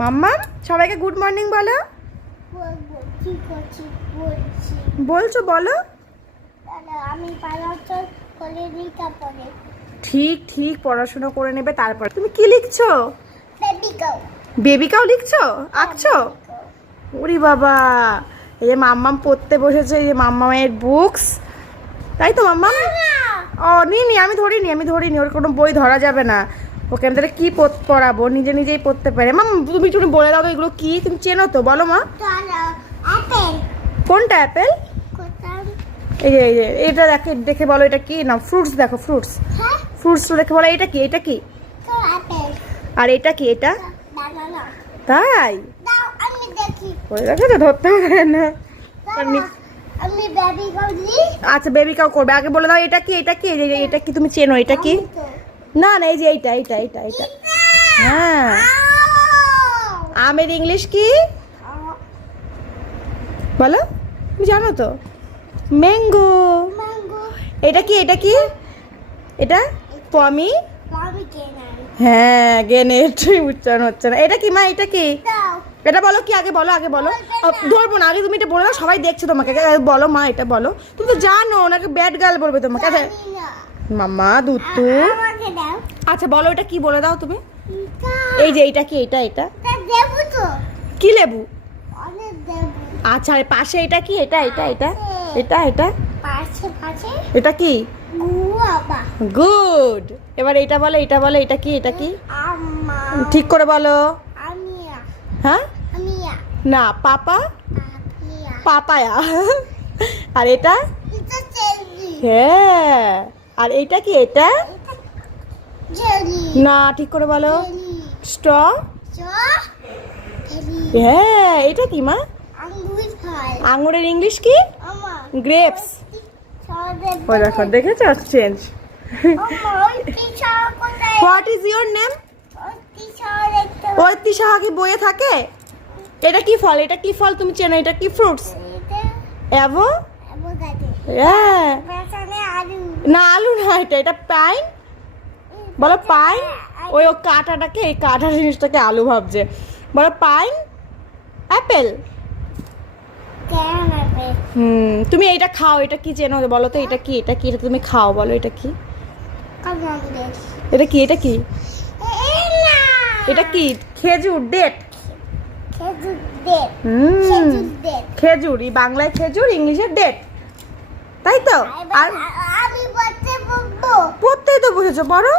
মাম্মা সবাইকে good morning বলো। বলছো বলো। ঠিক ঠিক পড়াশোনা করে নেবে তারপর। তুমি কি লিখছো? বেবি কাউ লিখছো? আঁকছো? ওরে বাবা, এই যে মাম্মাম পড়তে বসেছে, এই যে মাম্মামের বুকস, তাই তো মাম্মাম? ও নিনি, আমি ধরিনি, ওর কোনো বই ধরা যাবে না। ওকে আমি তাহলে কি পড়াবো, নিজে নিজেই পড়তে পারে। মাম তুমি একটু বলে দাও তো এগুলো কি, তুমি চেনো তো, বলো মা। কোনটা অ্যাপেল? এই যে এটা দেখে দেখে বলো এটা কি না। ফ্রুটস দেখো, ফ্রুটস দেখে বলো এটা কি, এটা কি? আর এটা কি? এটা তাই ওই দেখো তো, ধরতে পারে না। আচ্ছা বেবি কাউ করবে, আগে বলে দাও এটা কি, এটা কি? এটা কি তুমি চেনো? এটা কি? না না, এই যে এইটা এইটা এইটা এইটা হ্যাঁ। আমের ইংলিশ কি বলো, তুমি জানো তো? ম্যাঙ্গো। এটা কি, এটা কি? এটা পমি। হ্যাঁ গেনেট উচ্চারণ হচ্ছে না। এটা কি মা, এটা কি? এটা বলো কি, আগে বলো, আগে বলো। ধরবো না, আগে তুমি এটা বলে দাও, সবাই দেখছে তোমাকে। বলো মা, এটা বলো। তুমি তো জানো, নাকি ব্যাড গার্ল বলবে তোমাকে। আচ্ছা মাম্মা দুত্তু। আচ্ছা বলো এটা কি, বলে দাও তুমি। এই যে এটা কি, এটা এটা কি লেবু? আচ্ছা আর পাশে এটা কি? এটা এটা এটা এটা এটা এটা কি? গুড। এবার এটা বলো, এটা বলো, এটা কি, এটা কি? ঠিক করে বলো। হ্যাঁ না, পাপা পাপায়া। আর এটা? হ্যাঁ। আর এইটা কি? এটা না, ঠিক করে বলো। স্ট্র। হ্যাঁ। এটা কি মা? আঙুরের ইংলিশ কি? গ্রেপস। ওই দেখো, দেখেছো change. What is your name? Aiti Saha কি বইয়ে থাকে? এটা কি ফল, এটা কি ফল তুমি চেনো? এটা কি ফ্রুটস? অ্যাভো। হ্যাঁ না, আলু না, এটা এটা পাইন। বলো পাইন। ওই ও কাঁটাটাকে, এই কাঁটা জিনিসটাকে আলু ভাবছে। বলো পাইন অ্যাপেল। তুমি এইটা খাও, এটা কি চেনো বলো তো? এটা কি, এটা কি? এটা তুমি খাও, বলো এটা কি? এটা কি, এটা কি? এটা কি? খেজুর, ডেট। খেজুর, বাংলায় খেজুর, ইংলিশে ডেট, তাই তো? আর পড়তেই তো বসেছো, পড়ো।